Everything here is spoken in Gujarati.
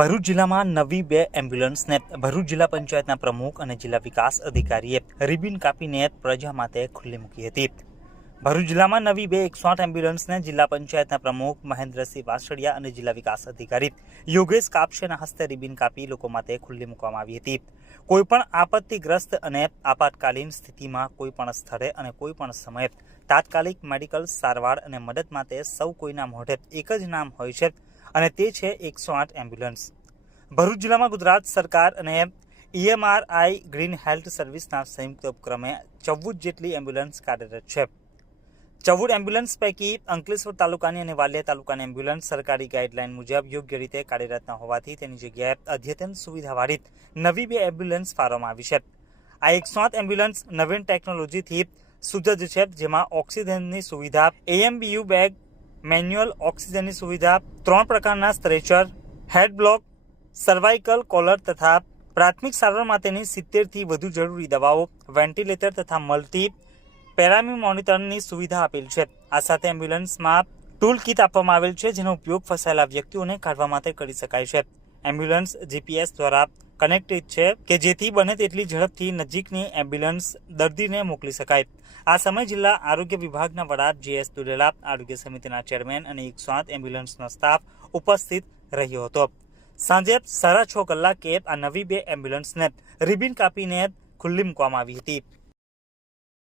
ભરૂચ જિલ્લામાં નવી બે એમ્બ્યુલન્સને ભરૂચ જિલ્લા પંચાયતના પ્રમુખ અને જિલ્લા વિકાસ અધિકારીએ રિબિન કાપીને પ્રજા માટે ખુલ્લી મૂકી હતી. ભરૂચ જિલ્લામાં નવી બે એકસો આઠ એમ્બ્યુલન્સને જિલ્લા પંચાયતના પ્રમુખ મહેન્દ્રસિંહ વાસળિયા અને જિલ્લા વિકાસ અધિકારી યોગેશ કાપશેના હસ્તે રિબિન કાપી લોકો માટે ખુલ્લી મૂકવામાં આવી હતી. કોઈપણ આપત્તિગ્રસ્ત અને આપાતકાલીન સ્થિતિમાં કોઈપણ સ્થળે અને કોઈપણ સમયે તાત્કાલિક મેડિકલ સારવાર અને મદદ માટે સૌ કોઈના મોઢે એક જ નામ હોય છે. અને તે છે એકસો આઠ એમ્બ્યુલન્સ. ભરૂચ જિલ્લામાં ગુજરાત સરકાર અને ઈએમઆરઆઈ ગ્રીન હેલ્થ સર્વિસના સંયુક્ત ઉપક્રમે ચૌદ જેટલી એમ્બ્યુલન્સ કાર્યરત છે. ચૌદ એમ્બ્યુલન્સ પૈકી અંકલેશ્વર તાલુકાની અને વાલિયા તાલુકાની એમ્બ્યુલન્સ સરકારી ગાઈડલાઈન મુજબ યોગ્ય રીતે કાર્યરત ન હોવાથી તેની જગ્યાએ અદ્યતન સુવિધાવાળી નવી બે એમ્બ્યુલન્સ ફાળવવામાં આવી છે. આ એકસો આઠ એમ્બ્યુલન્સ નવીન ટેકનોલોજીથી સુસજ્જ છે, જેમાં ઓક્સિજનની સુવિધા એએમબીયુ બેગ મેન્યુઅલ ઓક્સિજનની સુવિધા ત્રણ પ્રકારના stretcher head block, cervical collar તથા પ્રાથમિક સારવાર માટેની સિત્તેરથી વધુ જરૂરી દવાઓ, વેન્ટિલેટર તથા મલ્ટી પેરામી મોનિટરની સુવિધા આપેલ છે. આ સાથે એમ્બ્યુલન્સમાં ટૂલ કિટ આપવામાં આવેલ છે, જેનો ઉપયોગ ફસાયેલા વ્યક્તિઓને કાઢવા માટે કરી શકાય છે. એમ્બ્યુલન્સ, જીપીએસ દ્વારા કનેક્ટેડ છે કે જેથી બને તેટલી ઝડપથી નજીકની એમ્બ્યુલન્સ દર્દીને મોકલી શકાય. આ સમય જિલ્લા આરોગ્ય વિભાગના વડા જીએસ દુલેલા આરોગ્ય સમિતિના ચેરમેન અને એકસો આઠ એમ્બ્યુલન્સનો સ્ટાફ ઉપસ્થિત રહ્યો હતો. સાંજે સાડા છ કલાકે આ નવી બે એમ્બ્યુલન્સને રિબિન કાપીને ખુલ્લી મૂકવામાં આવી હતી.